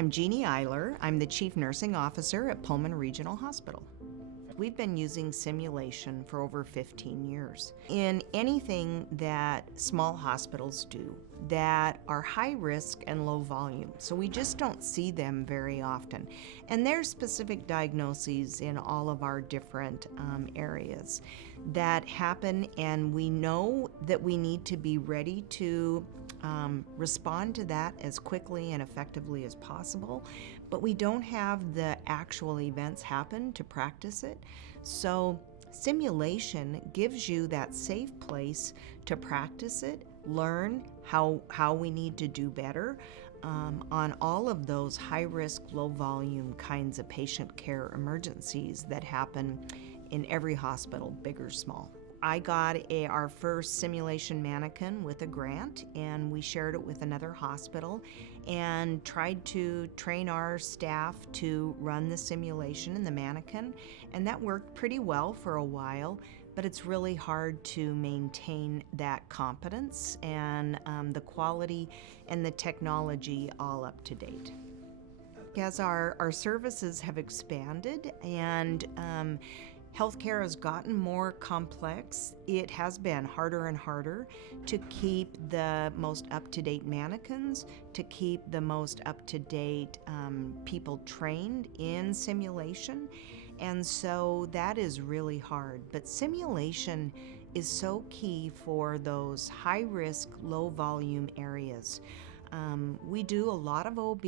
I'm Jeannie Eylar. I'm the Chief Nursing Officer at Pullman Regional Hospital. We've been using simulation for over 15 years. In anything that small hospitals do that are high risk and low volume, so we just don't see them very often. And there's specific diagnoses in all of our different areas that happen, and we know that we need to be ready to respond to that as quickly and effectively as possible, but we don't have the actual events happen to practice it. So simulation gives you that safe place to practice it, learn how we need to do better on all of those high-risk, low-volume kinds of patient care emergencies that happen in every hospital, big or small. I got our first simulation mannequin with a grant, and we shared it with another hospital and tried to train our staff to run the simulation in the mannequin, and that worked pretty well for a while, but it's really hard to maintain that competence and the quality and the technology all up to date. As our services have expanded and healthcare has gotten more complex, it has been harder and harder to keep the most up-to-date mannequins, to keep the most up-to-date people trained in simulation, and so that is really hard. But simulation is so key for those high-risk, low-volume areas. We do a lot of OB,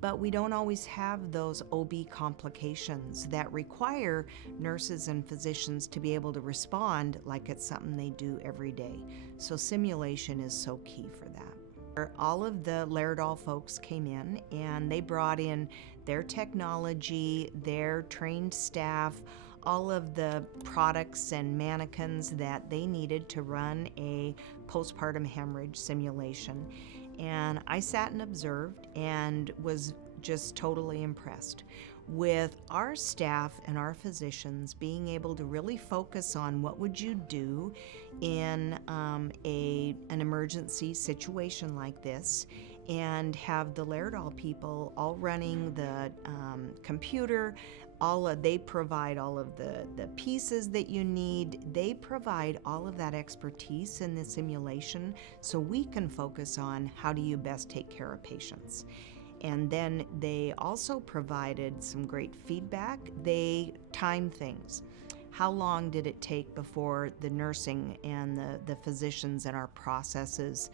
but we don't always have those OB complications that require nurses and physicians to be able to respond like it's something they do every day. So simulation is so key for that. All of the Laerdal folks came in and they brought in their technology, their trained staff, all of the products and mannequins that they needed to run a postpartum hemorrhage simulation. And I sat and observed and was just totally impressed with our staff and our physicians being able to really focus on what would you do in an emergency situation like this, and have the Laerdal people all running the computer. They provide all of the pieces that you need. They provide all of that expertise in the simulation so we can focus on how do you best take care of patients. And then they also provided some great feedback. They timed things. How long did it take before the nursing and the physicians and our processes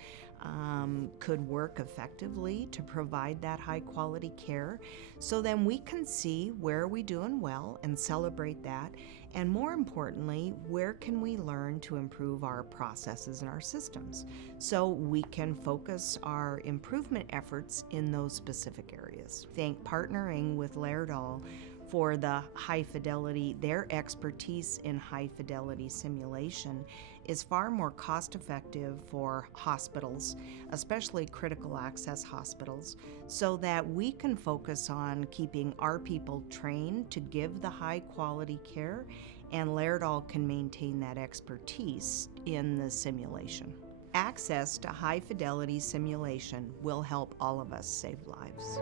could work effectively to provide that high quality care? So then we can see where are we doing well and celebrate that. And more importantly, where can we learn to improve our processes and our systems so we can focus our improvement efforts in those specific areas. Thank partnering with Laerdal for the high fidelity, their expertise in high fidelity simulation is far more cost effective for hospitals, especially critical access hospitals, so that we can focus on keeping our people trained to give the high quality care, and Laerdal can maintain that expertise in the simulation. Access to high fidelity simulation will help all of us save lives.